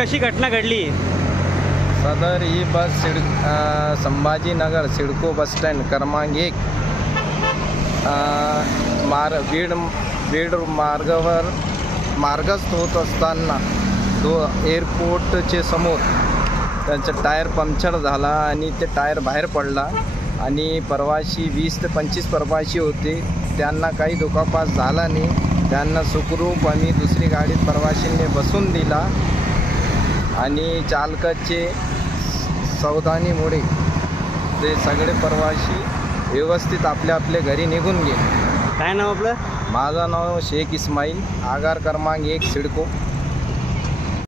कशी घटना घडली? सदर ही बस संभाजीनगर सिडको बस स्टँड क्रमांक 1 बीड मार्गावर मार्गस्थ होत असताना एअरपोर्टचे समोर त्यांचा टायर पंक्चर झाला आणि ते टायर बाहेर पडला आणि प्रवासी 20 ते 25 प्रवासी होते. त्यांना काही दुखापत झाला नाही. त्यांना सुखरूप आम्ही दुसरी गाडीत प्रवाशांनी बसून दिला आणि चालकाचे सावधानीमुळे ते सगळे प्रवासी व्यवस्थित आपल्या घरी निघून गेले. काय नाव आपलं? माझं नाव शेख इस्माईल, आगार क्रमांक 1 सिडको.